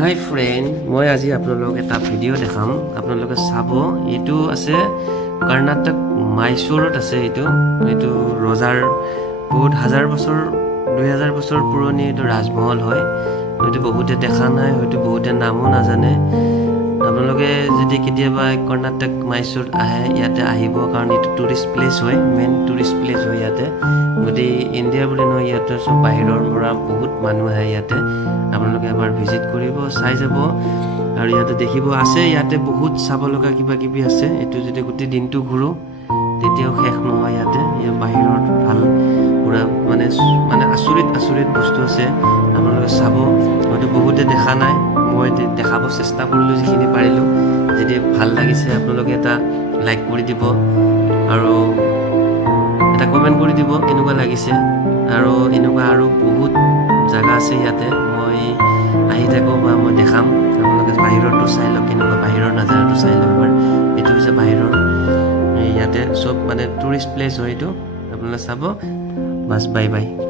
হাই friend, মই আজি আপোনালোকক এটা ভিডিঅ' দেখাম। আপোনালোকে চাব, এইটো আছে কৰ্ণাটক মাইচুৰত আছে। এইটো ৰজাৰ বহুত 2000 বছৰ পুৰণি এইটো ৰাজমহল হয়। হয়তো বহুতে দেখা নাই, হয়তো বহুতে নামো নাজানে। আপোনালোকে যদি কেতিয়াবা কৰ্ণাটক মাইচুৰ আহে, ইয়াতে আহিব, কাৰণ এইটো টুৰিষ্ট প্লেচ হয়, মেইন টুৰিষ্ট প্লেচ হয় ইয়াতে। গোটেই ইণ্ডিয়া বুলি নহয়, ইয়াতে চব বাহিৰৰ পৰা বহুত মানুহ আহে ইয়াতে। আপোনালোকে এবাৰ ভিজিট কৰিব, চাই যাব। আৰু ইয়াতে দেখিব আছে, ইয়াতে বহুত চাব লগা কিবা কিবি আছে। এইটো যদি গোটেই দিনটো ঘূৰোঁ তেতিয়াও শেষ নহয়। ইয়াতে বাহিৰত ভাল পুৰা মানে আচৰিত বস্তু আছে। আপোনালোকে চাব, হয়তো বহুতে দেখা নাই, মই দেখাব চেষ্টা কৰিলোঁ যিখিনি পাৰিলোঁ। যদি ভাল লাগিছে আপোনালোকে এটা লাইক কৰি দিব আৰু এটা কমেণ্ট কৰি দিব কেনেকুৱা লাগিছে। আৰু এনেকুৱা আৰু বহুত জাগা আছে ইয়াতে, মই আহি থাকোঁ বা মই দেখাম। আপোনালোকে বাহিৰতো চাই লওক, কেনেকুৱা বাহিৰৰ নাজাৰাটো চাই লওক এবাৰ। এইটো হৈছে বাহিৰৰ, ইয়াতে চব মানে টুৰিষ্ট প্লেচ হয় এইটো। আপোনালোকে চাব। Bus, bye bye.